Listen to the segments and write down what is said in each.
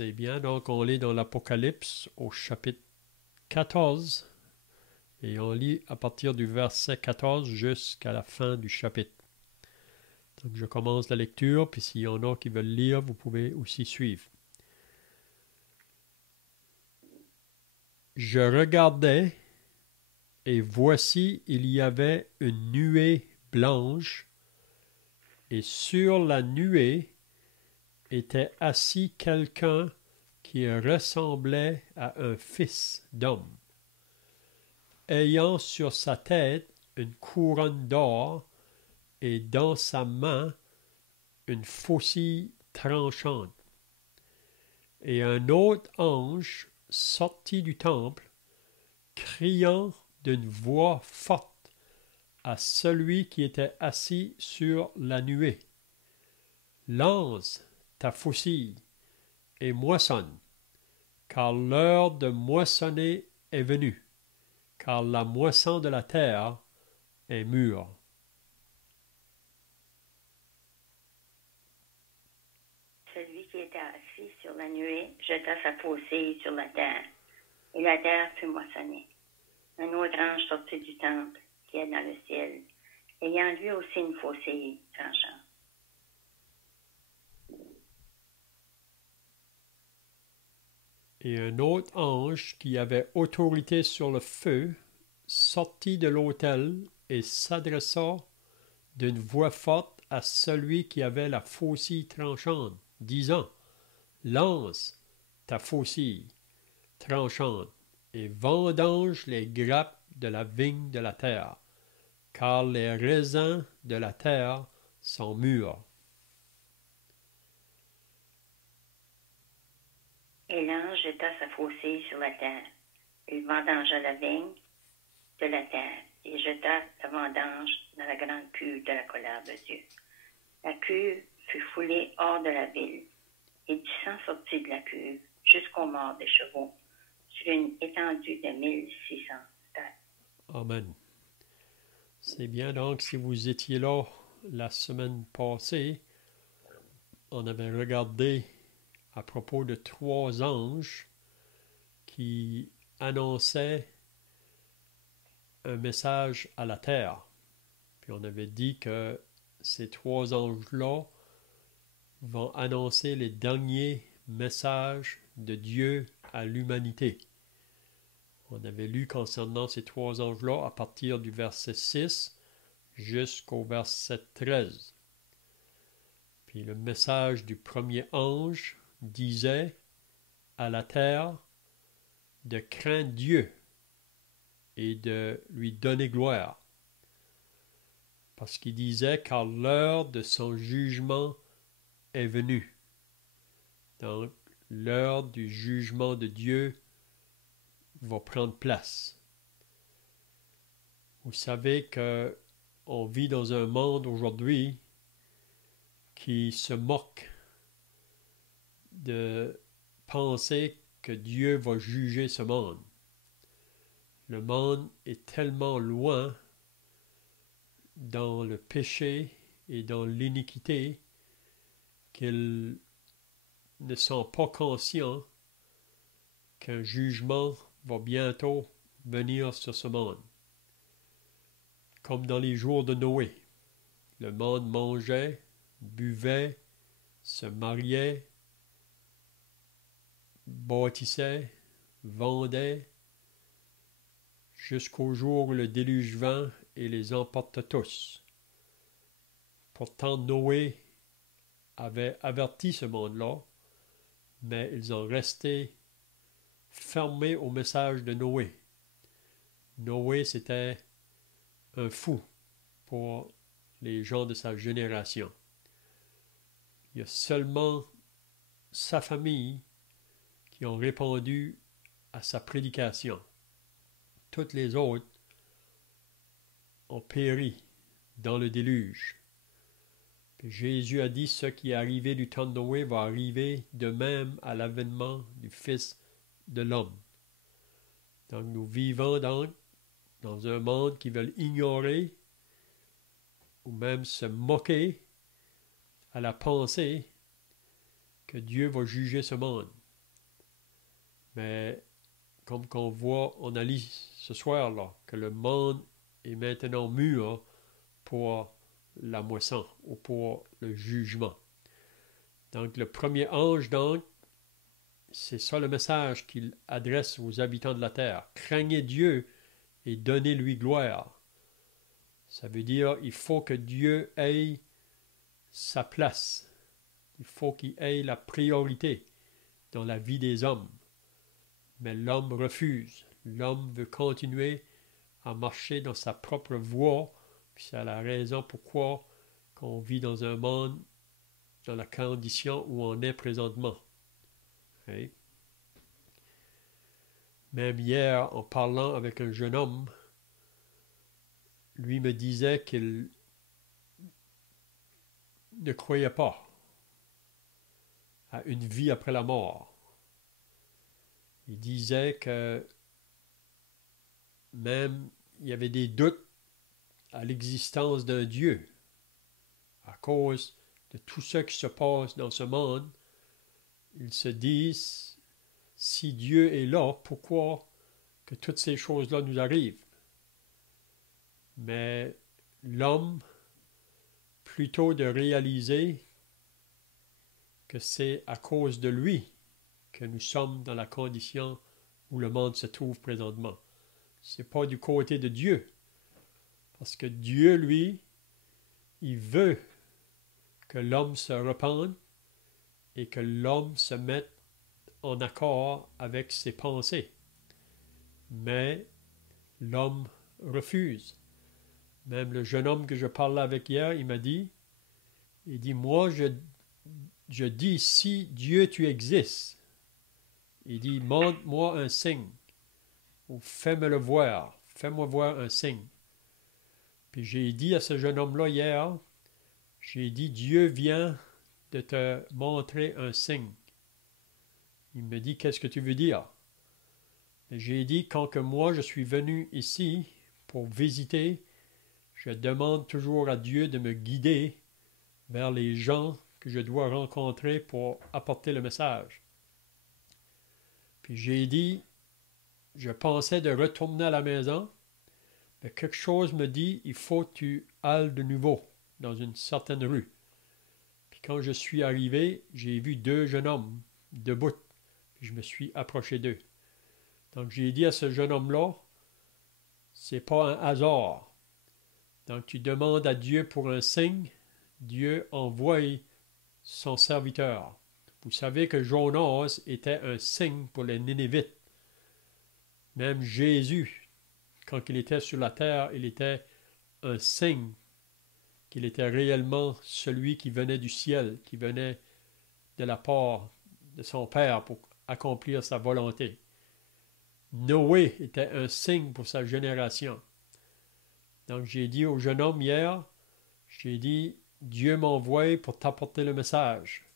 C'est bien, donc on lit dans l'Apocalypse au chapitre 14 et on lit à partir du verset 14 jusqu'à la fin du chapitre. Donc je commence la lecture, puis s'il y en a qui veulent lire, vous pouvez aussi suivre. Je regardais, et voici il y avait une nuée blanche, et sur la nuée était assis quelqu'un qui ressemblait à un fils d'homme, ayant sur sa tête une couronne d'or et dans sa main une faucille tranchante. Et un autre ange sortit du temple, criant d'une voix forte à celui qui était assis sur la nuée: Lance ta faucille et moissonne, car l'heure de moissonner est venue, car la moisson de la terre est mûre. Celui qui était assis sur la nuée jeta sa faucille sur la terre, et la terre fut moissonnée. Un autre ange sortit du temple, qui est dans le ciel, ayant lui aussi une faucille tranchante. Et un autre ange qui avait autorité sur le feu sortit de l'autel et s'adressa d'une voix forte à celui qui avait la faucille tranchante, disant: Lance ta faucille tranchante et vendange les grappes de la vigne de la terre, car les raisins de la terre sont mûrs. Et l'ange jeta sa faucille sur la terre. Il vendangea la vigne de la terre et jeta la vendange dans la grande cuve de la colère de Dieu. La cuve fut foulée hors de la ville, et du sang sortit de la cuve jusqu'aux morts des chevaux, sur une étendue de 1600 stades. Amen. C'est bien, donc, si vous étiez là la semaine passée, on avait regardé à propos de 3 anges qui annonçaient un message à la terre. Puis on avait dit que ces 3 anges-là vont annoncer les derniers messages de Dieu à l'humanité. On avait lu concernant ces 3 anges-là à partir du verset 6 jusqu'au verset 13. Puis le message du premier ange disait à la terre de craindre Dieu et de lui donner gloire. Parce qu'il disait: car l'heure de son jugement est venue. Donc, l'heure du jugement de Dieu va prendre place. Vous savez qu'on vit dans un monde aujourd'hui qui se moque de penser que Dieu va juger ce monde. Le monde est tellement loin dans le péché et dans l'iniquité qu'ils ne sont pas conscients qu'un jugement va bientôt venir sur ce monde. Comme dans les jours de Noé, le monde mangeait, buvait, se mariait, bâtissait, vendait, jusqu'au jour où le déluge vint et les emporta tous. Pourtant, Noé avait averti ce monde-là, mais ils ont resté fermés au message de Noé. Noé, c'était un fou pour les gens de sa génération. Il y a seulement sa famille qui ont répondu à sa prédication. Toutes les autres ont péri dans le déluge. Puis Jésus a dit: ce qui est arrivé du temps de Noé va arriver de même à l'avènement du Fils de l'homme. Donc nous vivons dans un monde qui veut ignorer ou même se moquer à la pensée que Dieu va juger ce monde. Mais comme qu'on voit, on a lu ce soir-là, que le monde est maintenant mûr pour la moisson ou pour le jugement. Donc, le premier ange, donc, c'est ça le message qu'il adresse aux habitants de la terre. Craignez Dieu et donnez-lui gloire. Ça veut dire il faut que Dieu ait sa place. Il faut qu'il ait la priorité dans la vie des hommes. Mais l'homme refuse. L'homme veut continuer à marcher dans sa propre voie. C'est la raison pourquoi on vit dans un monde, dans la condition où on est présentement. Okay? Même hier, en parlant avec un jeune homme, lui me disait qu'il ne croyait pas à une vie après la mort. Il disait que même il y avait des doutes à l'existence d'un Dieu à cause de tout ce qui se passe dans ce monde. Ils se disent, si Dieu est là, pourquoi que toutes ces choses-là nous arrivent? Mais l'homme, plutôt de réaliser que c'est à cause de lui que nous sommes dans la condition où le monde se trouve présentement. Ce n'est pas du côté de Dieu. Parce que Dieu, lui, il veut que l'homme se repente et que l'homme se mette en accord avec ses pensées. Mais l'homme refuse. Même le jeune homme que je parlais avec hier, il dit, moi, je dis, si Dieu tu existes, il dit, montre-moi un signe, ou fais-moi le voir, fais-moi voir un signe. Puis j'ai dit à ce jeune homme-là hier, j'ai dit, Dieu vient de te montrer un signe. Il me dit, qu'est-ce que tu veux dire? Et j'ai dit, quand que moi je suis venu ici pour visiter, je demande toujours à Dieu de me guider vers les gens que je dois rencontrer pour apporter le message. Puis j'ai dit, je pensais de retourner à la maison, mais quelque chose me dit, il faut que tu ailles de nouveau dans une certaine rue. Puis quand je suis arrivé, j'ai vu deux jeunes hommes debout, puis je me suis approché d'eux. Donc j'ai dit à ce jeune homme-là, c'est pas un hasard. Donc tu demandes à Dieu pour un signe, Dieu envoie son serviteur. Vous savez que Jonas était un signe pour les Nénévites. Même Jésus, quand il était sur la terre, il était un signe qu'il était réellement celui qui venait du ciel, qui venait de la part de son Père pour accomplir sa volonté. Noé était un signe pour sa génération. Donc j'ai dit au jeune homme hier, j'ai dit, Dieu m'envoie pour t'apporter le message.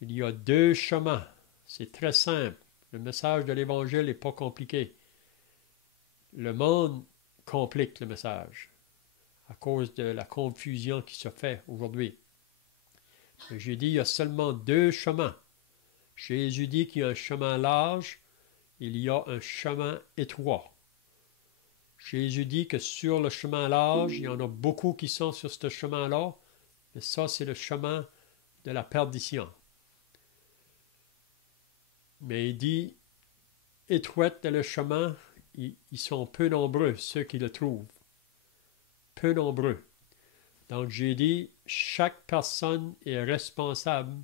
Il y a deux chemins. C'est très simple. Le message de l'Évangile n'est pas compliqué. Le monde complique le message à cause de la confusion qui se fait aujourd'hui. J'ai dit, il y a seulement deux chemins. Jésus dit qu'il y a un chemin large, il y a un chemin étroit. Jésus dit que sur le chemin large, il y en a beaucoup qui sont sur ce chemin-là, mais ça, c'est le chemin de la perdition. Mais il dit, étroit est le chemin, ils sont peu nombreux, ceux qui le trouvent. Peu nombreux. Donc j'ai dit, chaque personne est responsable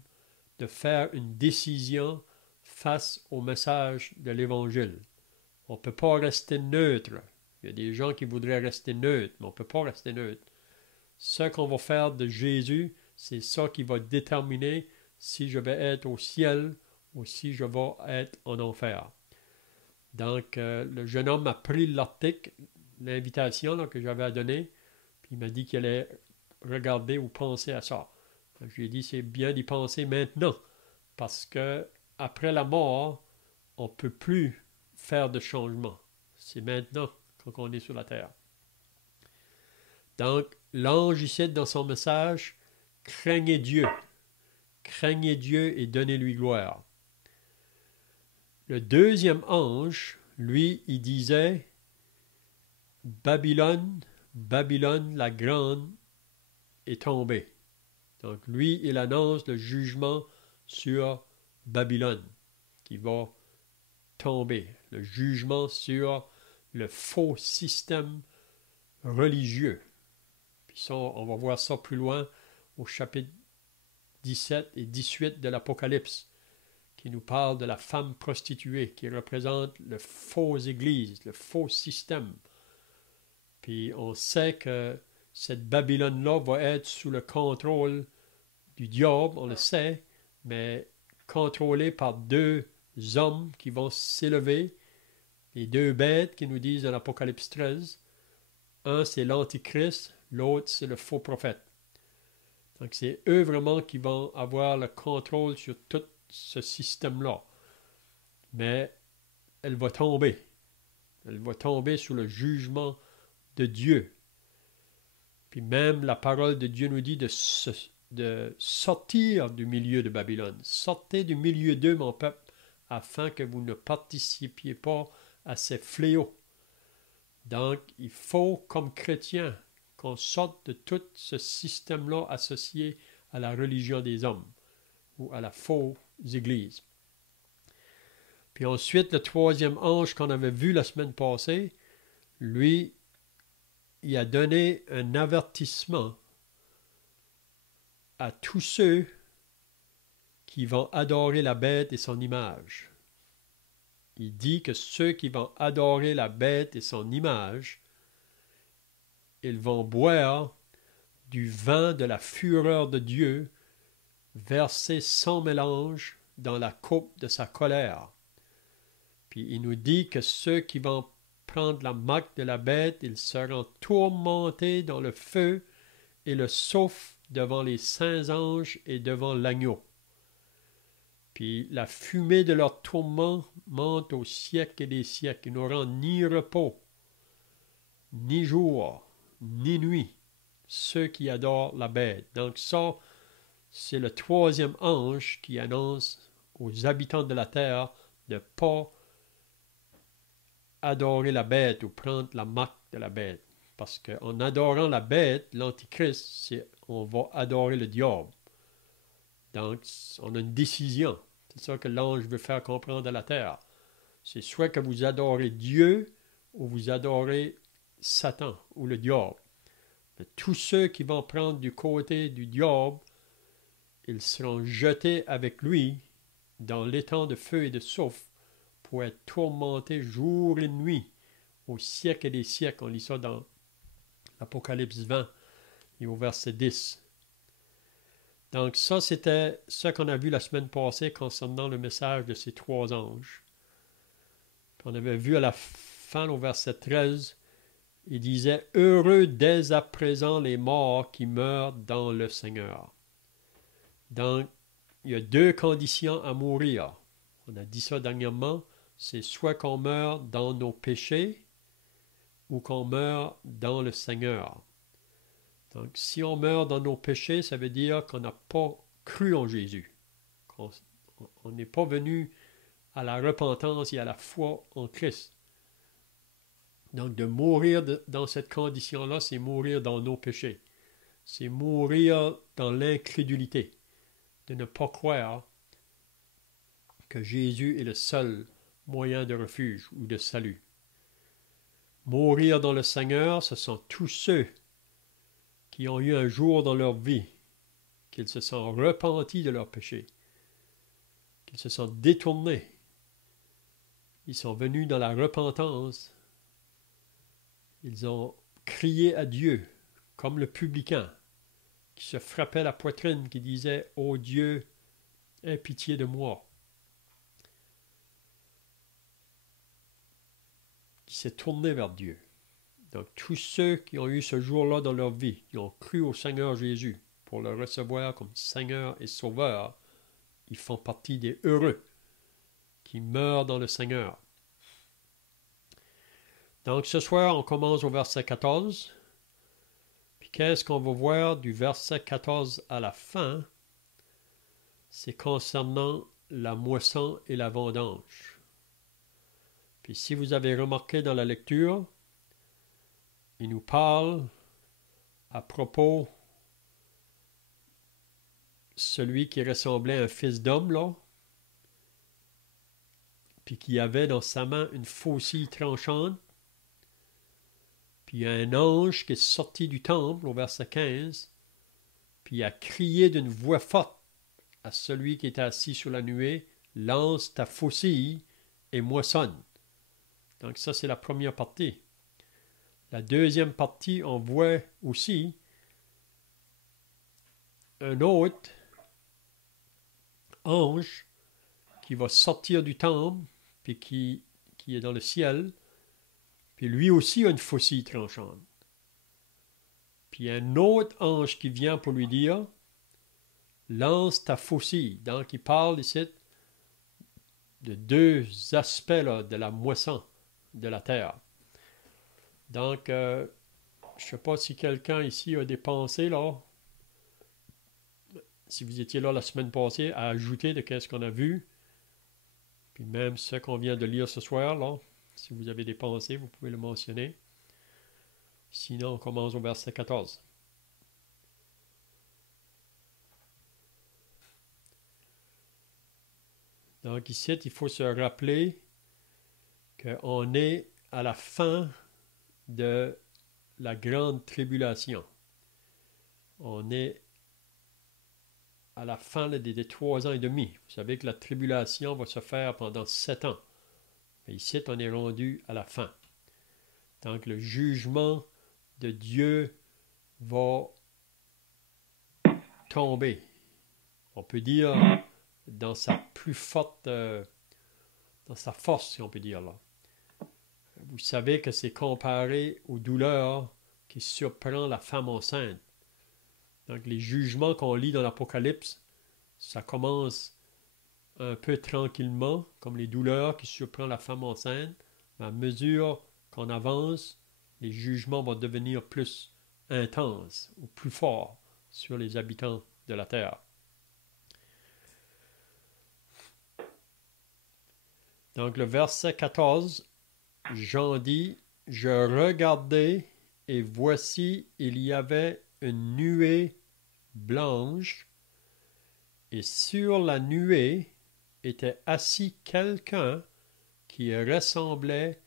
de faire une décision face au message de l'Évangile. On ne peut pas rester neutre. Il y a des gens qui voudraient rester neutres, mais on ne peut pas rester neutre. Ce qu'on va faire de Jésus, c'est ça qui va déterminer si je vais être au ciel ou si je vais être en enfer. Donc, le jeune homme a pris l'article, l'invitation là, que j'avais à donner, puis il m'a dit qu'il allait regarder ou penser à ça. Je lui ai dit, c'est bien d'y penser maintenant, parce que après la mort, on ne peut plus faire de changement. C'est maintenant quand on est sur la terre. Donc, l'ange ici, dans son message, craignez Dieu et donnez-lui gloire. Le deuxième ange, lui, il disait Babylone, Babylone la grande est tombée. Donc lui, il annonce le jugement sur Babylone qui va tomber. Le jugement sur le faux système religieux. Puis ça, on va voir ça plus loin au chapitre 17 et 18 de l'Apocalypse, qui nous parle de la femme prostituée, qui représente le faux église, le faux système. Puis on sait que cette Babylone-là va être sous le contrôle du diable, on le sait, mais contrôlée par deux hommes qui vont s'élever, les deux bêtes qui nous disent dans l'Apocalypse 13. Un, c'est l'Antichrist, l'autre, c'est le faux prophète. Donc c'est eux vraiment qui vont avoir le contrôle sur tout ce système-là. Mais elle va tomber. Elle va tomber sous le jugement de Dieu. Puis même la parole de Dieu nous dit de sortir du milieu de Babylone. Sortez du milieu d'eux, mon peuple, afin que vous ne participiez pas à ces fléaux. Donc, il faut, comme chrétiens, qu'on sorte de tout ce système-là associé à la religion des hommes ou à la fausse église. Puis ensuite, le troisième ange qu'on avait vu la semaine passée, lui, il a donné un avertissement à tous ceux qui vont adorer la bête et son image. Il dit que ceux qui vont adorer la bête et son image, ils vont boire du vin de la fureur de Dieu, versé sans mélange dans la coupe de sa colère. Puis il nous dit que ceux qui vont prendre la marque de la bête, ils seront tourmentés dans le feu et le souffle devant les saints anges et devant l'agneau. Puis la fumée de leur tourment monte au siècle et des siècles. Ils n'auront ni repos, ni jour, ni nuit, ceux qui adorent la bête. Donc ça, c'est le troisième ange qui annonce aux habitants de la terre de ne pas adorer la bête ou prendre la marque de la bête. Parce qu'en adorant la bête, l'Antichrist, on va adorer le diable. Donc, on a une décision. C'est ça que l'ange veut faire comprendre à la terre. C'est soit que vous adorez Dieu ou vous adorez Satan ou le diable. Mais tous ceux qui vont prendre du côté du diable, ils seront jetés avec lui dans l'étang de feu et de souffle pour être tourmentés jour et nuit au siècle des siècles. On lit ça dans l'Apocalypse 20 et au verset 10. Donc ça, c'était ce qu'on a vu la semaine passée concernant le message de ces trois anges. Puis on avait vu à la fin, au verset 13, il disait « Heureux dès à présent les morts qui meurent dans le Seigneur. » Donc, il y a deux conditions à mourir. On a dit ça dernièrement, c'est soit qu'on meurt dans nos péchés ou qu'on meurt dans le Seigneur. Donc, si on meurt dans nos péchés, ça veut dire qu'on n'a pas cru en Jésus. On n'est pas venu à la repentance et à la foi en Christ. Donc, de mourir dans cette condition-là, c'est mourir dans nos péchés. C'est mourir dans l'incrédulité, de ne pas croire que Jésus est le seul moyen de refuge ou de salut. Mourir dans le Seigneur, ce sont tous ceux qui ont eu un jour dans leur vie qu'ils se sont repentis de leurs péchés, qu'ils se sont détournés. Ils sont venus dans la repentance. Ils ont crié à Dieu, comme le publicain, qui se frappait la poitrine, qui disait « Ô Dieu, aie pitié de moi », qui s'est tourné vers Dieu. Donc, tous ceux qui ont eu ce jour-là dans leur vie, qui ont cru au Seigneur Jésus pour le recevoir comme Seigneur et Sauveur, ils font partie des heureux qui meurent dans le Seigneur. Donc, ce soir, on commence au verset 14. Puis, qu'est-ce qu'on va voir du verset 14 à la fin? C'est concernant la moisson et la vendange. Puis si vous avez remarqué dans la lecture, il nous parle à propos de celui qui ressemblait à un fils d'homme, là, puis qui avait dans sa main une faucille tranchante. Puis il y a un ange qui est sorti du temple, au verset 15, puis il a crié d'une voix forte à celui qui était assis sur la nuée, « Lance ta faucille et moissonne. » Donc ça, c'est la première partie. La deuxième partie, on voit aussi un autre ange qui va sortir du temple, puis qui est dans le ciel, puis lui aussi a une faucille tranchante. Puis il y a un autre ange qui vient pour lui dire, « Lance ta faucille. » Donc il parle ici de deux aspects là, de la moisson de la terre. Donc, je ne sais pas si quelqu'un ici a des pensées, là, si vous étiez là la semaine passée, à ajouter de qu'est-ce qu'on a vu, puis même ce qu'on vient de lire ce soir, là, si vous avez des pensées, vous pouvez le mentionner. Sinon, on commence au verset 14. Donc ici, il faut se rappeler qu'on est à la fin de la grande tribulation. On est à la fin des 3 ans et demi. Vous savez que la tribulation va se faire pendant 7 ans. Et ici, on est rendu à la fin. Donc, le jugement de Dieu va tomber. On peut dire dans sa plus forte, dans sa force, si on peut dire là. Vous savez que c'est comparé aux douleurs qui surprend la femme enceinte. Donc, les jugements qu'on lit dans l'Apocalypse, ça commence un peu tranquillement, comme les douleurs qui surprend la femme enceinte. Mais à mesure qu'on avance, les jugements vont devenir plus intenses ou plus forts sur les habitants de la terre. Donc, le verset 14, Jean dit, « Je regardai, et voici, il y avait une nuée blanche, et sur la nuée était assis quelqu'un qui ressemblait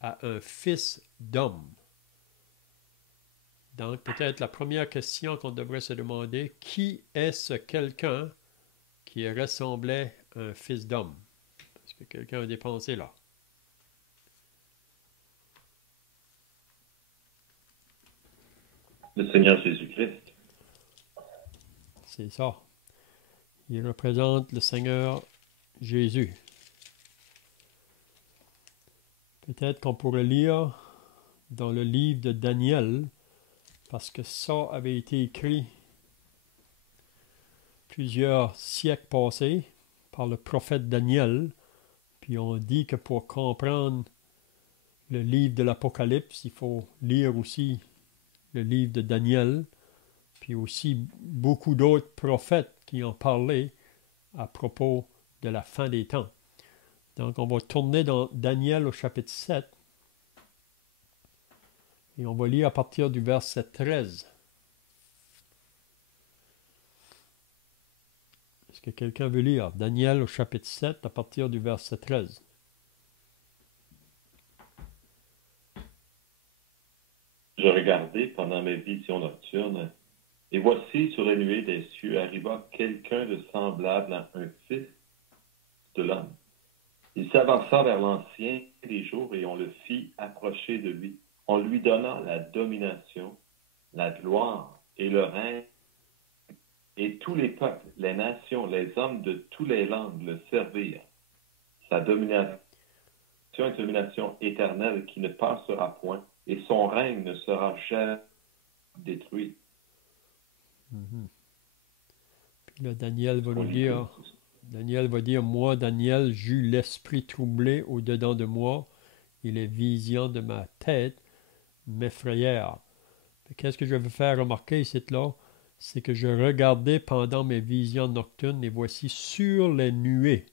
à un fils d'homme. » Donc, peut-être la première question qu'on devrait se demander, qui est ce quelqu'un qui ressemblait à un fils d'homme? Est-ce que quelqu'un a des pensées là? Le Seigneur Jésus-Christ. C'est ça. Il représente le Seigneur Jésus. Peut-être qu'on pourrait lire dans le livre de Daniel, parce que ça avait été écrit plusieurs siècles passés par le prophète Daniel. Puis on dit que pour comprendre le livre de l'Apocalypse, il faut lire aussi le livre de Daniel, puis aussi beaucoup d'autres prophètes qui ont parlé à propos de la fin des temps. Donc on va tourner dans Daniel au chapitre 7, et on va lire à partir du verset 13. Est-ce que quelqu'un veut lire Daniel au chapitre 7 à partir du verset 13? Je regardais pendant mes visions nocturnes, et voici sur les nuées des cieux arriva quelqu'un de semblable à un fils de l'homme. Il s'avança vers l'ancien des jours et on le fit approcher de lui. On lui donna la domination, la gloire et le règne. Et tous les peuples, les nations, les hommes de toutes les langues le servirent. Sa domination est une domination éternelle qui ne passera point, et son règne ne sera jamais détruit. Puis là, Daniel va dire, moi, Daniel, j'eus l'esprit troublé au-dedans de moi, et les visions de ma tête m'effrayèrent. Qu'est-ce que je veux faire remarquer ici, là? C'est que je regardais pendant mes visions nocturnes, et voici sur les nuées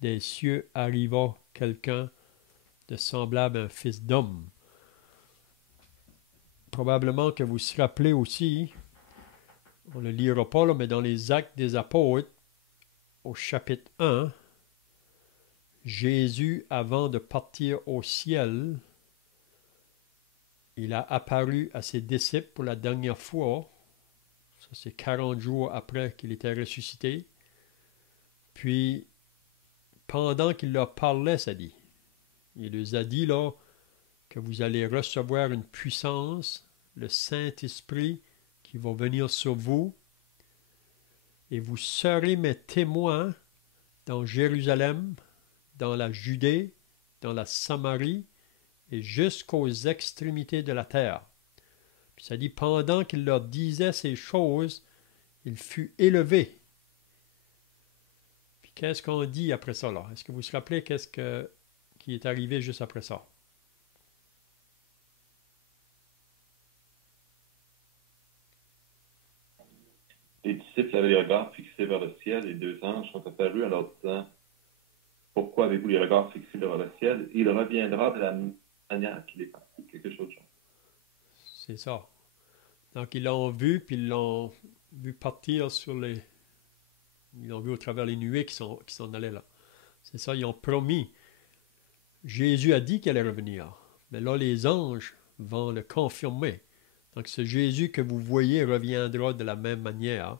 des cieux arriva quelqu'un de semblable à un fils d'homme. Probablement que vous vous rappelez aussi, on ne le lira pas là, mais dans les Actes des Apôtres, au chapitre 1, Jésus, avant de partir au ciel, il a apparu à ses disciples pour la dernière fois. Ça, c'est 40 jours après qu'il était ressuscité. Puis, pendant qu'il leur parlait, ça dit, il leur a dit là que vous allez recevoir une puissance, le Saint-Esprit qui va venir sur vous, et vous serez mes témoins dans Jérusalem, dans la Judée, dans la Samarie et jusqu'aux extrémités de la terre. Puis ça dit, pendant qu'il leur disait ces choses, il fut élevé. Puis qu'est-ce qu'on dit après ça là? Est-ce que vous vous rappelez qui est arrivé juste après ça? Les disciples avaient les regards fixés vers le ciel et deux anges sont apparus en leur disant « Pourquoi avez-vous les regards fixés vers le ciel? Il reviendra de la manière qu'il est parti. » Quelque chose de genre. C'est ça. Donc ils l'ont vu, puis ils l'ont vu partir sur les... Ils l'ont vu au travers les nuées qui s'en allaient là. C'est ça, ils ont promis. Jésus a dit qu'il allait revenir. Mais là, les anges vont le confirmer. Donc, ce Jésus que vous voyez reviendra de la même manière.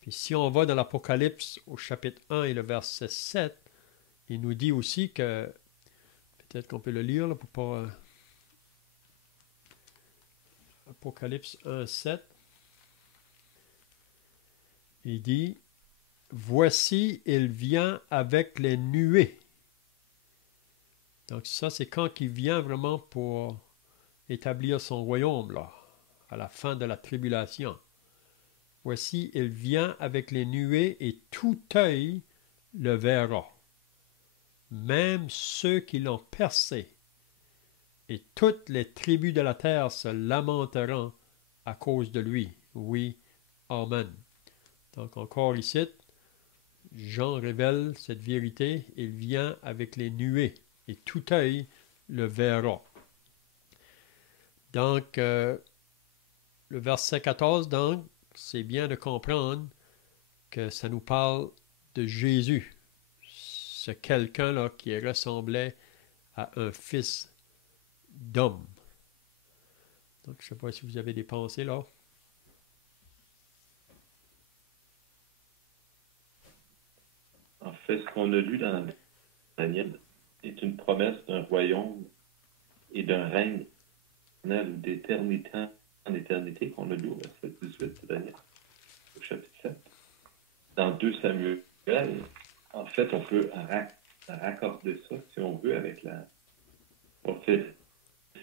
Puis, si on va dans l'Apocalypse au chapitre 1 et le verset 7, il nous dit aussi que, peut-être qu'on peut le lire là, pour pas... Apocalypse 1, 7. Il dit, « Voici, il vient avec les nuées. » Donc ça, c'est quand il vient vraiment pour établir son royaume, là, à la fin de la tribulation. « Voici, il vient avec les nuées et tout œil le verra, même ceux qui l'ont percé. Et toutes les tribus de la terre se lamenteront à cause de lui. » Oui, Amen. Donc encore ici, Jean révèle cette vérité, il vient avec les nuées, et tout œil le verra. Donc, le verset 14, donc, c'est bien de comprendre que ça nous parle de Jésus, ce quelqu'un-là qui ressemblait à un fils d'homme. Donc, je ne sais pas si vous avez des pensées là. En fait, ce qu'on a lu dans Daniel est une promesse d'un royaume et d'un règne d'éternité en éternité qu'on a lu au verset 18 de Daniel, au chapitre 7. Dans 2 Samuel, en fait, on peut raccorder ça, si on veut, avec la prophétie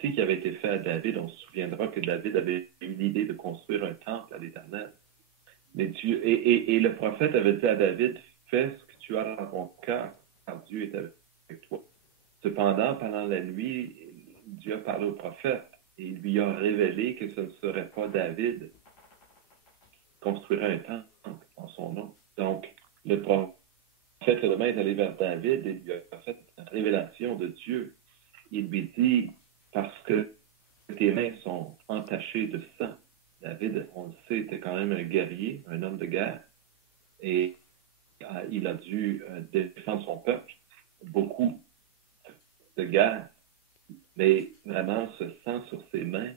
qui avait été faite à David. On se souviendra que David avait eu l'idée de construire un temple à l'Éternel. Mais Dieu, et le prophète avait dit à David, fais ce que tu as dans ton cœur, car Dieu est avec toi. Cependant, pendant la nuit, Dieu a parlé au prophète et il lui a révélé que ce ne serait pas David qui construirait un temple en son nom. Donc, le prophète demain est allé vers David et lui a fait une révélation de Dieu. Il lui dit, parce que tes mains sont entachées de sang. David, on le sait, était quand même un guerrier, un homme de guerre, et il a dû défendre son peuple, beaucoup de guerre, mais vraiment ce sang sur ses mains,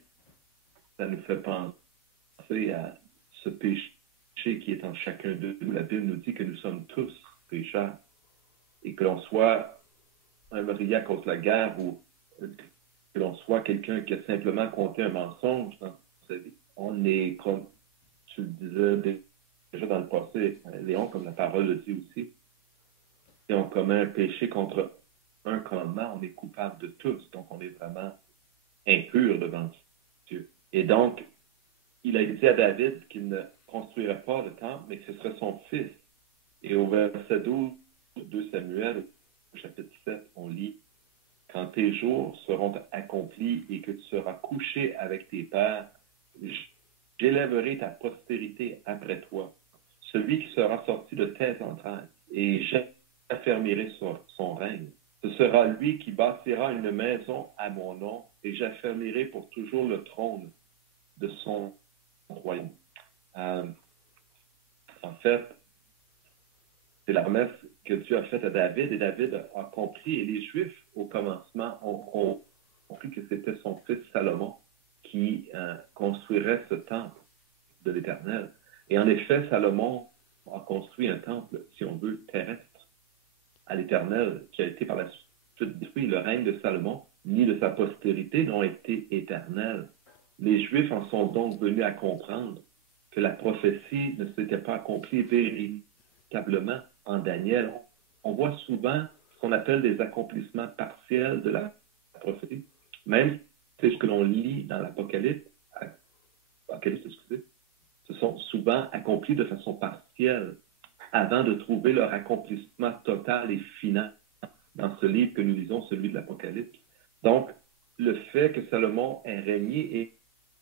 ça nous fait penser à ce péché qui est en chacun d'eux. La Bible nous dit que nous sommes tous pécheurs, et que l'on soit un meurtrier à cause de la guerre ou que l'on soit quelqu'un qui a simplement compté un mensonge dans sa vie. On est, comme tu le disais déjà dans le passé, Léon, comme la parole le dit aussi, si on commet un péché contre un commandement, on est coupable de tous. Donc, on est vraiment impur devant Dieu. Et donc, il a dit à David qu'il ne construirait pas le temple, mais que ce serait son fils. Et au verset 12, 2 Samuel, au chapitre 7, on lit « Quand tes jours seront accomplis et que tu seras couché avec tes pères, j'élèverai ta postérité après toi, celui qui sera sorti de tes entrailles, et j'affermirai son règne. Ce sera lui qui bâtira une maison à mon nom, et j'affermirai pour toujours le trône de son royaume. En fait, c'est la promesse que Dieu a faite à David, et David a compris, et les Juifs, au commencement, ont compris que c'était son fils Salomon qui construirait ce temple de l'Éternel. Et en effet, Salomon a construit un temple, si on veut, terrestre à l'Éternel, qui a été par la suite détruit. Le règne de Salomon, ni de sa postérité, n'ont été éternels. Les Juifs en sont donc venus à comprendre que la prophétie ne s'était pas accomplie véritablement en Daniel. On voit souvent ce qu'on appelle des accomplissements partiels de la prophétie. Même c'est ce que l'on lit dans l'Apocalypse, se sont souvent accomplis de façon partielle avant de trouver leur accomplissement total et final dans ce livre que nous lisons, celui de l'Apocalypse. Donc, le fait que Salomon ait régné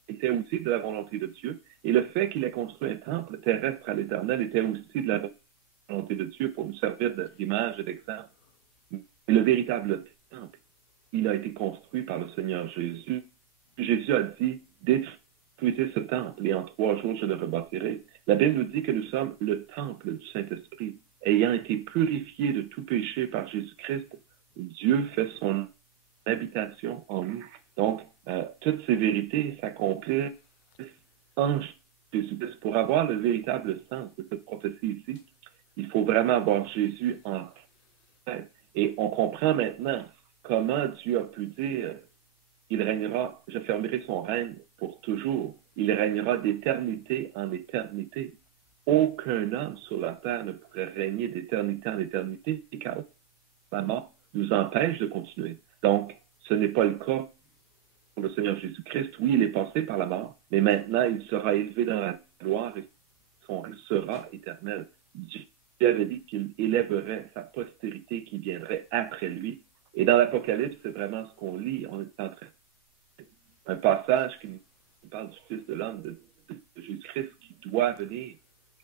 était aussi de la volonté de Dieu, et le fait qu'il ait construit un temple terrestre à l'Éternel était aussi de la volonté de Dieu pour nous servir d'image et d'exemple. Mais le véritable temple, il a été construit par le Seigneur Jésus. Jésus a dit, détruisez ce temple et en 3 jours je le rebâtirai. La Bible nous dit que nous sommes le temple du Saint-Esprit. Ayant été purifiés de tout péché par Jésus-Christ, Dieu fait son habitation en nous. Donc, toutes ces vérités s'accomplissent en Jésus-Christ. Pour avoir le véritable sens de cette prophétie ici, il faut vraiment avoir Jésus en tête. Et on comprend maintenant comment Dieu a pu dire, il régnera, je fermerai son règne pour toujours. Il régnera d'éternité en éternité. Aucun homme sur la terre ne pourrait régner d'éternité en éternité, car la mort nous empêche de continuer. Donc, ce n'est pas le cas pour le Seigneur Jésus-Christ. Oui, il est passé par la mort, mais maintenant, il sera élevé dans la gloire et son règne sera éternel. Dieu avait dit qu'il élèverait sa postérité qui viendrait après lui. Et dans l'Apocalypse, c'est vraiment ce qu'on lit. On est en train un passage qui nous parle du Fils de l'homme, de Jésus-Christ, qui doit venir,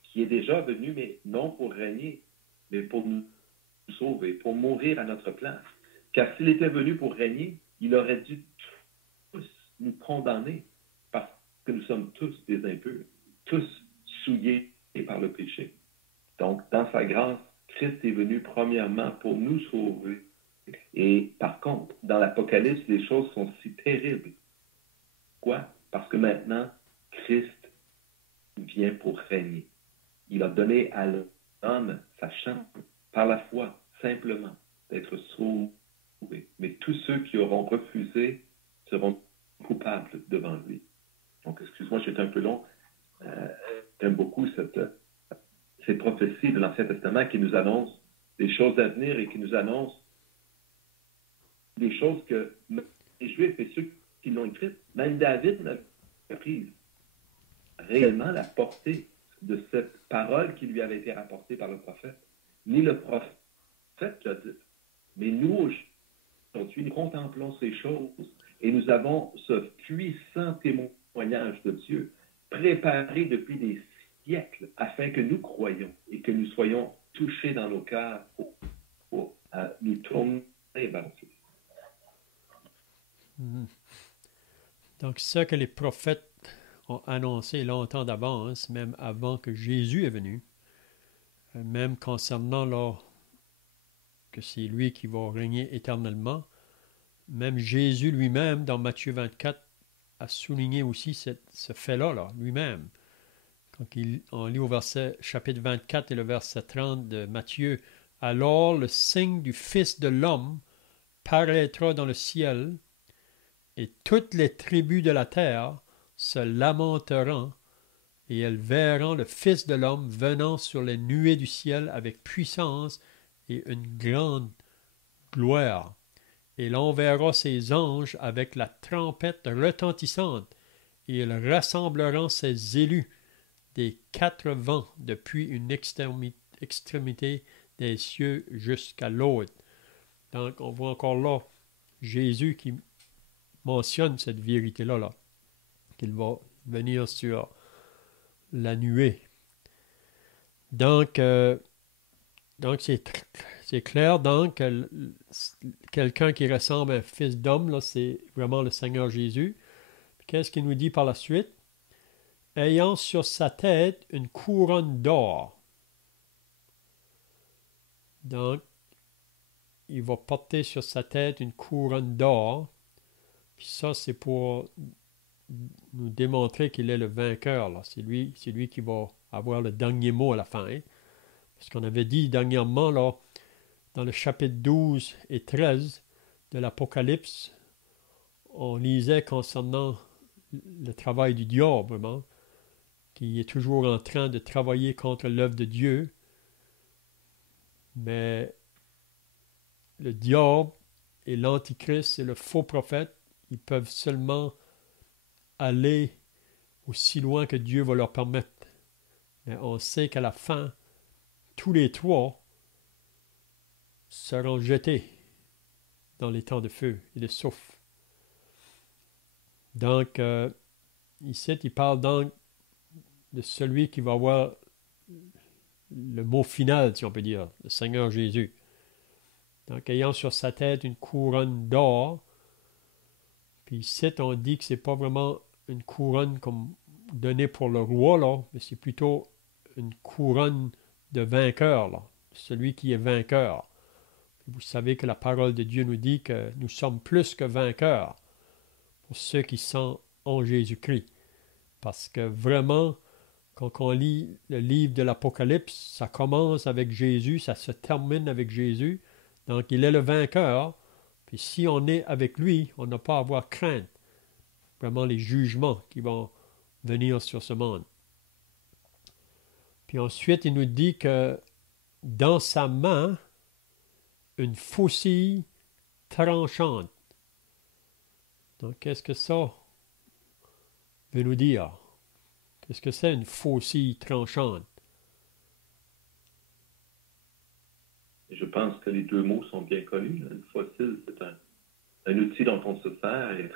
qui est déjà venu, mais non pour régner, mais pour nous sauver, pour mourir à notre place. Car s'il était venu pour régner, il aurait dû tous nous condamner, parce que nous sommes tous des impurs, tous souillés par le péché. Donc, dans sa grâce, Christ est venu premièrement pour nous sauver. Et par contre, dans l'Apocalypse, les choses sont si terribles. Pourquoi? Parce que maintenant, Christ vient pour régner. Il a donné à l'homme sa chance, par la foi, simplement, d'être sauvé. Mais tous ceux qui auront refusé seront coupables devant lui. Donc, excuse-moi, j'étais un peu long. J'aime beaucoup ces prophéties de l'Ancien Testament qui nous annoncent des choses à venir et qui nous annoncent des choses que les Juifs et ceux qui l'ont écrites, même David n'a pas prise réellement la portée de cette parole qui lui avait été rapportée par le prophète. Ni le prophète l'a dit. Mais nous, aujourd'hui, nous contemplons ces choses et nous avons ce puissant témoignage de Dieu préparé depuis des siècles afin que nous croyions et que nous soyons touchés dans nos cœurs pour nous tourner vers Dieu. Donc, ce que les prophètes ont annoncé longtemps d'avance, même avant que Jésus est venu, même concernant que c'est lui qui va régner éternellement, même Jésus lui-même, dans Matthieu 24, a souligné aussi ce fait-là, lui-même. Quand on lit au chapitre 24 et le verset 30 de Matthieu, « Alors le signe du Fils de l'homme paraîtra dans le ciel, et toutes les tribus de la terre se lamenteront, et elles verront le Fils de l'homme venant sur les nuées du ciel avec puissance et une grande gloire. Et l'on verra ses anges avec la trompette retentissante, et ils rassembleront ses élus des 4 vents depuis une extrémité des cieux jusqu'à l'autre. » Donc, on voit encore là Jésus qui mentionne cette vérité-là, qu'il va venir sur la nuée. Donc c'est clair donc que quelqu'un qui ressemble à un fils d'homme, là, c'est vraiment le Seigneur Jésus. Qu'est-ce qu'il nous dit par la suite? Ayant sur sa tête une couronne d'or. Donc, il va porter sur sa tête une couronne d'or. Puis ça, c'est pour nous démontrer qu'il est le vainqueur, là. C'est lui qui va avoir le dernier mot à la fin. Hein. Parce qu'on avait dit dernièrement, là, dans le chapitre 12 et 13 de l'Apocalypse, on lisait concernant le travail du diable, vraiment, qui est toujours en train de travailler contre l'œuvre de Dieu. Mais le diable et l'antichrist et le faux prophète, ils peuvent seulement aller aussi loin que Dieu va leur permettre. Mais on sait qu'à la fin, tous les trois seront jetés dans les temps de feu et de soufre. Donc, ici, il parle donc de celui qui va avoir le mot final, si on peut dire, le Seigneur Jésus. Donc, ayant sur sa tête une couronne d'or, puis ici, on dit que c'est pas vraiment une couronne comme donnée pour le roi, là, mais c'est plutôt une couronne de vainqueur, là, celui qui est vainqueur. Vous savez que la parole de Dieu nous dit que nous sommes plus que vainqueurs pour ceux qui sont en Jésus-Christ. Parce que vraiment, quand on lit le livre de l'Apocalypse, ça commence avec Jésus, ça se termine avec Jésus. Donc, il est le vainqueur. Puis si on est avec lui, on n'a pas à avoir crainte. Vraiment les jugements qui vont venir sur ce monde. Puis ensuite, il nous dit que dans sa main, une faucille tranchante. Donc, qu'est-ce que ça veut nous dire? Qu'est-ce que c'est une faucille tranchante? Je pense que les deux mots sont bien connus. Une faucille, c'est un outil dont on se sert et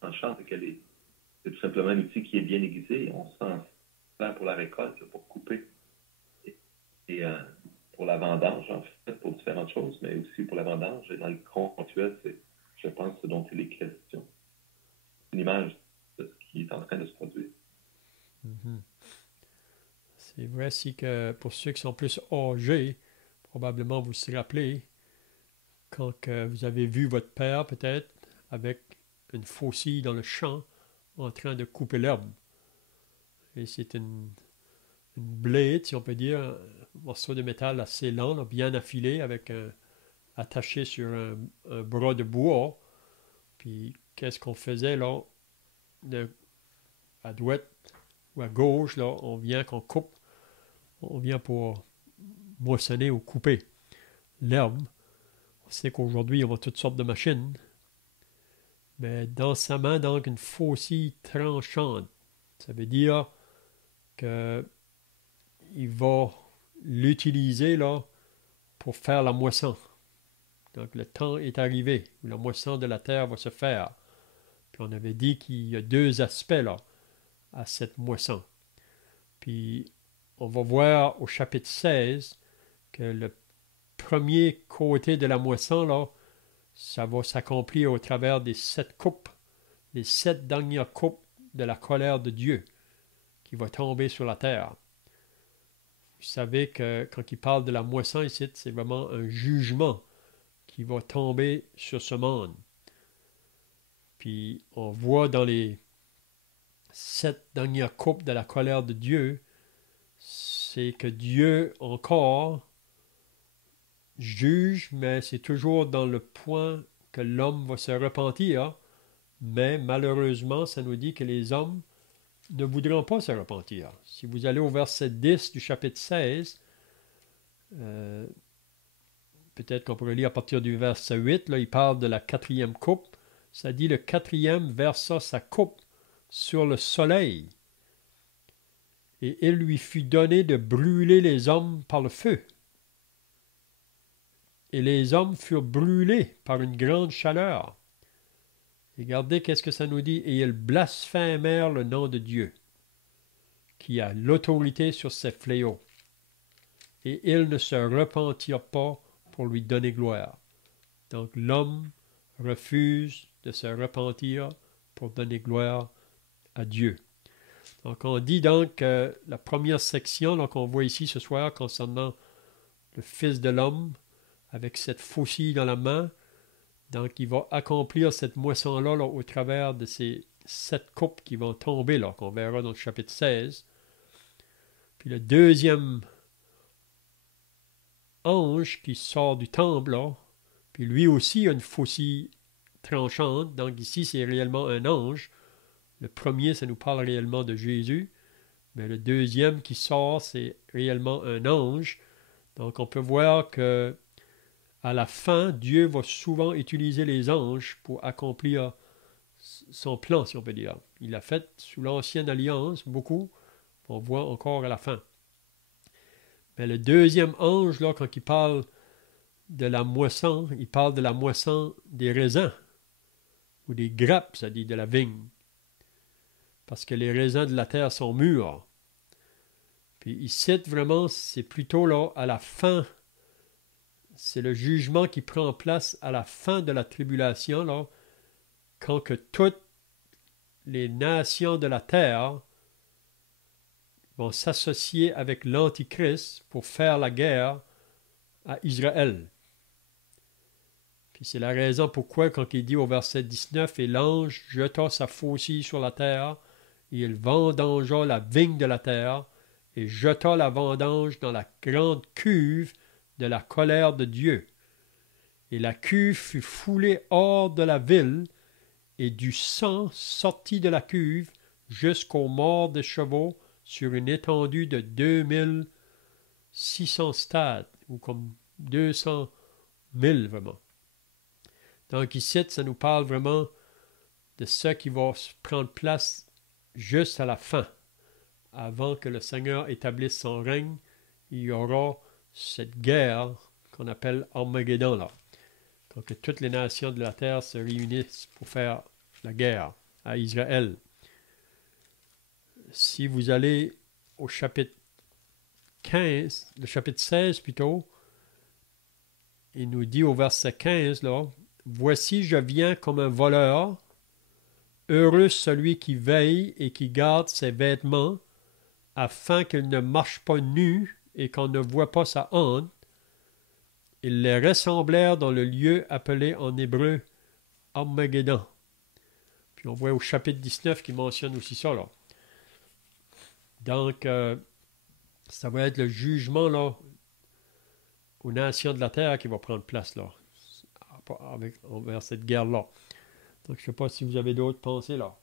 tranchante, c'est tout simplement un outil qui est bien aiguisé. On s'en sert pour la récolte, pour couper et pour la vendange, en fait, pour différentes choses, mais aussi pour la vendange. Et dans le contexte, c'est, je pense, ce dont il est question. Une image de ce qui est en train de se produire. Mm-hmm. C'est vrai aussi que pour ceux qui sont plus âgés, probablement vous vous rappelez, quand vous avez vu votre père peut-être avec une faucille dans le champ en train de couper l'herbe. Et c'est une blade, si on peut dire, un morceau de métal assez lent, là, bien affilé, avec attaché sur un bras de bois. Puis qu'est-ce qu'on faisait là? À droite ou à gauche, là, on vient qu'on coupe, on vient pour moissonner ou couper l'herbe. On sait qu'aujourd'hui, on a toutes sortes de machines. Mais dans sa main, donc, une faucille tranchante. Ça veut dire qu'il va l'utiliser là pour faire la moisson. Donc, le temps est arrivé où la moisson de la terre va se faire. Puis on avait dit qu'il y a deux aspects là à cette moisson. Puis on va voir au chapitre 16 que le premier côté de la moisson, là, ça va s'accomplir au travers des 7 coupes, les 7 dernières coupes de la colère de Dieu qui va tomber sur la terre. Vous savez que quand il parle de la moisson ici, c'est vraiment un jugement qui va tomber sur ce monde. Puis on voit dans les 7 dernières coupes de la colère de Dieu, c'est que Dieu encore juge, mais c'est toujours dans le point que l'homme va se repentir. Mais malheureusement, ça nous dit que les hommes ne voudront pas se repentir. Si vous allez au verset 10 du chapitre 16, peut-être qu'on pourrait lire à partir du verset 8, là, il parle de la 4e coupe. Ça dit le 4e versa sa coupe sur le soleil. Et il lui fut donné de brûler les hommes par le feu. Et les hommes furent brûlés par une grande chaleur. Regardez qu'est-ce que ça nous dit. Et ils blasphémèrent le nom de Dieu, qui a l'autorité sur ces fléaux. Et ils ne se repentirent pas pour lui donner gloire. Donc l'homme refuse de se repentir pour donner gloire à Dieu. Donc on dit donc la première section qu'on voit ici ce soir concernant le Fils de l'homme avec cette faucille dans la main, donc il va accomplir cette moisson-là au travers de ces 7 coupes qui vont tomber, qu'on verra dans le chapitre 16. Puis le deuxième ange qui sort du temple, là, puis lui aussi a une faucille tranchante. Donc ici, c'est réellement un ange. Le premier, ça nous parle réellement de Jésus. Mais le deuxième qui sort, c'est réellement un ange. Donc on peut voir que à la fin, Dieu va souvent utiliser les anges pour accomplir son plan, si on peut dire. Il l'a fait sous l'ancienne alliance, beaucoup. On voit encore à la fin. Mais le deuxième ange, là, quand il parle de la moisson, il parle de la moisson des raisins ou des grappes, ça dit, de la vigne. Parce que les raisins de la terre sont mûrs. Puis il cite vraiment, c'est plutôt là, à la fin, c'est le jugement qui prend place à la fin de la tribulation, là, quand que toutes les nations de la terre vont s'associer avec l'Antichrist pour faire la guerre à Israël. Puis c'est la raison pourquoi, quand il dit au verset 19, « Et l'ange jeta sa faucille sur la terre, et il vendangea la vigne de la terre, et jeta la vendange dans la grande cuve de la colère de Dieu. Et la cuve fut foulée hors de la ville, et du sang sortit de la cuve jusqu'aux morts des chevaux sur une étendue de 2600 stades, ou comme 200 000 vraiment. » Donc ici, ça nous parle vraiment de ce qui va prendre place juste à la fin. Avant que le Seigneur établisse son règne, il y aura cette guerre qu'on appelle Armageddon, là. Quand que toutes les nations de la terre se réunissent pour faire la guerre à Israël. Si vous allez au chapitre 15, le chapitre 16 plutôt, il nous dit au verset 15, là, « Voici, je viens comme un voleur, heureux celui qui veille et qui garde ses vêtements, afin qu'il ne marche pas nu et qu'on ne voit pas sa honte. » Ils les ressemblèrent dans le lieu appelé en hébreu Armageddon. Puis on voit au chapitre 19 qui mentionne aussi ça, là. Donc, ça va être le jugement, là, aux nations de la terre qui va prendre place, là, envers cette guerre-là. Donc, je ne sais pas si vous avez d'autres pensées, là.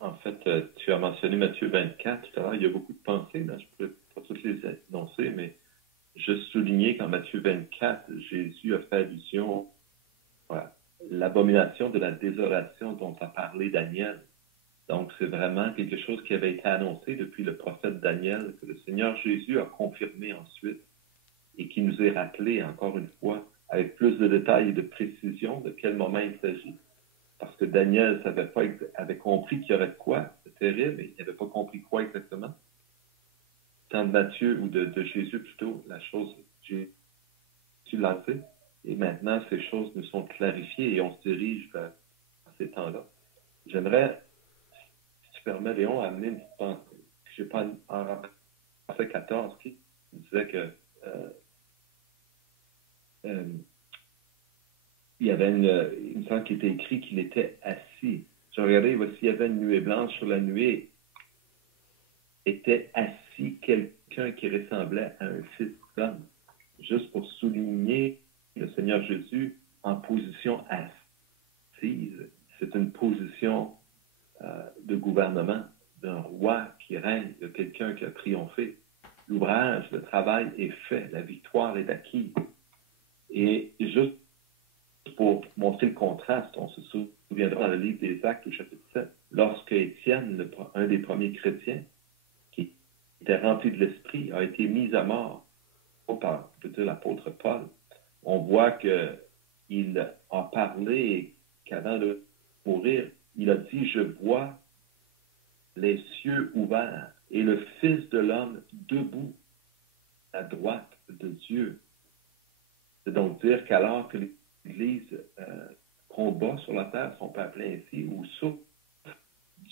En fait, tu as mentionné Matthieu 24 tout à l'heure. Il y a beaucoup de pensées, là. Je ne pourrais pas toutes les énoncer, mais juste souligner qu'en Matthieu 24, Jésus a fait allusion à l'abomination de la désolation dont a parlé Daniel. Donc, c'est vraiment quelque chose qui avait été annoncé depuis le prophète Daniel, que le Seigneur Jésus a confirmé ensuite et qui nous est rappelé encore une fois avec plus de détails et de précision de quel moment il s'agit. Parce que Daniel avait compris qu'il y aurait de quoi, c'est terrible, mais il n'avait pas compris quoi exactement. Tant de Matthieu ou de Jésus plutôt, la chose, Jésus l'a fait, et maintenant ces choses nous sont clarifiées et on se dirige vers ces temps-là. J'aimerais, si tu permets, Léon, amener une petite pensée. Je n'ai pas en verset 14 qui disait que il y avait une sorte qui était écrit qu'il était assis. Je regardais, voici, il y avait une nuée blanche. Sur la nuée était assis quelqu'un qui ressemblait à un fils d'homme. Juste pour souligner le Seigneur Jésus en position assise. C'est une position de gouvernement, d'un roi qui règne, de quelqu'un qui a triomphé. L'ouvrage, le travail est fait, la victoire est acquise. Et juste pour montrer le contraste, on se souviendra dans le livre des Actes au chapitre 7, lorsque Étienne, un des premiers chrétiens, qui était rempli de l'Esprit, a été mis à mort par l'apôtre Paul, on voit qu'il a parlé et qu'avant de mourir, il a dit « Je vois les cieux ouverts et le Fils de l'homme debout à droite de Dieu. C'est donc dire qu'alors que l'Église combat sur la terre, si on peut appeler ainsi, ou souffre,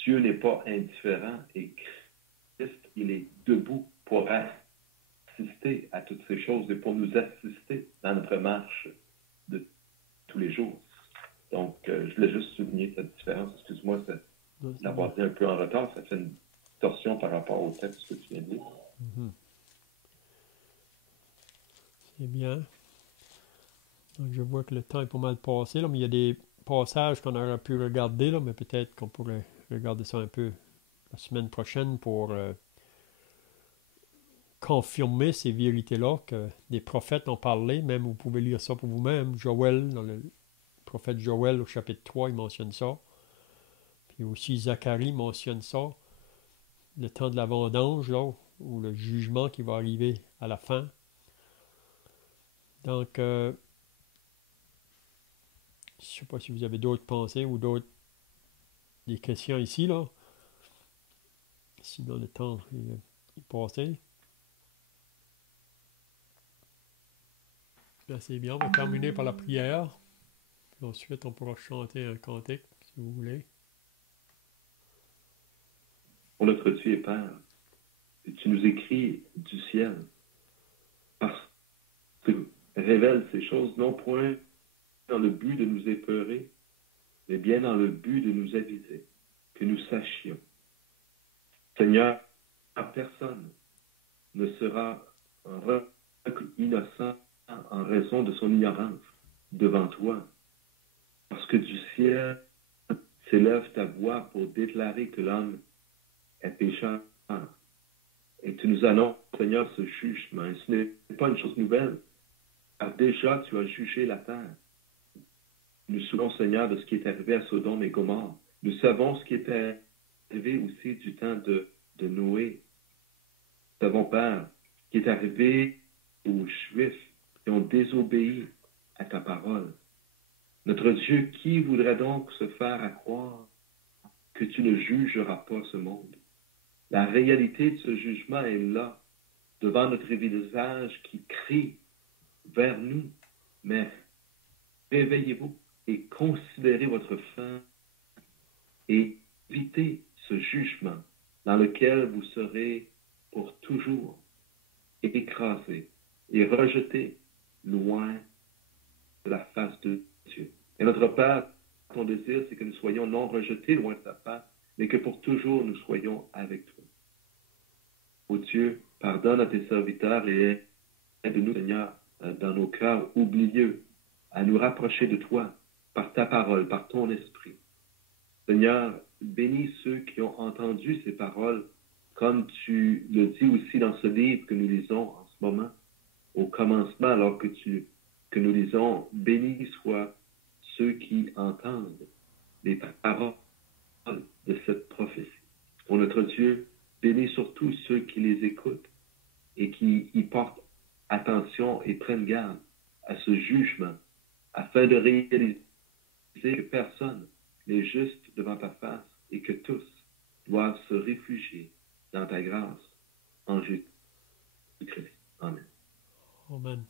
Dieu n'est pas indifférent et Christ, il est debout pour assister à toutes ces choses et pour nous assister dans notre marche de tous les jours. Donc, je voulais juste souligner cette différence. Excuse-moi d'avoir dit un peu en retard. Ça fait une torsion par rapport au texte que tu viens de lire. Mm-hmm. C'est bien. Donc, je vois que le temps est pas mal passé, là, mais il y a des passages qu'on aurait pu regarder, là, mais peut-être qu'on pourrait regarder ça un peu la semaine prochaine pour confirmer ces vérités-là que des prophètes ont parlé. Même vous pouvez lire ça pour vous-même. Joël, dans le prophète Joël au chapitre 3, il mentionne ça. Puis aussi Zacharie mentionne ça. Le temps de la vendange, là, ou le jugement qui va arriver à la fin. Donc, je ne sais pas si vous avez d'autres pensées ou des questions ici, là. Sinon, le temps est passé. Là, c'est bien. On va terminer par la prière. Puis ensuite, on pourra chanter un cantique, si vous voulez. Pour notre Dieu et Père, tu nous écris du ciel parce que tu révèles ces choses non point dans le but de nous épeurer, mais bien dans le but de nous aviser, que nous sachions. Seigneur, personne ne sera innocent en raison de son ignorance devant toi, parce que du ciel s'élève ta voix pour déclarer que l'homme est pécheur. Et tu nous annonces, Seigneur, ce jugement. Et ce n'est pas une chose nouvelle, car déjà tu as jugé la terre. Nous souvenons, Seigneur, de ce qui est arrivé à Sodome et Gomorrhe. Nous savons ce qui est arrivé aussi du temps de Noé. Nous savons, Père, ce qui est arrivé aux Juifs qui ont désobéi à ta parole. Notre Dieu, qui voudrait donc se faire à croire que tu ne jugeras pas ce monde? La réalité de ce jugement est là, devant notre visage qui crie vers nous. Mais réveillez-vous et considérez votre fin et évitez ce jugement dans lequel vous serez pour toujours écrasés et rejetés loin de la face de Dieu. Et notre Père, ton désir, c'est que nous soyons non rejetés loin de ta face, mais que pour toujours nous soyons avec toi. Ô Dieu, pardonne à tes serviteurs et aide-nous, Seigneur, dans nos cœurs oublieux, à nous rapprocher de toi par ta parole, par ton esprit. Seigneur, bénis ceux qui ont entendu ces paroles, comme tu le dis aussi dans ce livre que nous lisons en ce moment, au commencement, alors que nous lisons, bénis soient ceux qui entendent les paroles de cette prophétie. Pour notre Dieu, bénis surtout ceux qui les écoutent et qui y portent attention et prennent garde à ce jugement, afin de réaliser que personne n'est juste devant ta face et que tous doivent se réfugier dans ta grâce en Jésus-Christ. Amen. Amen.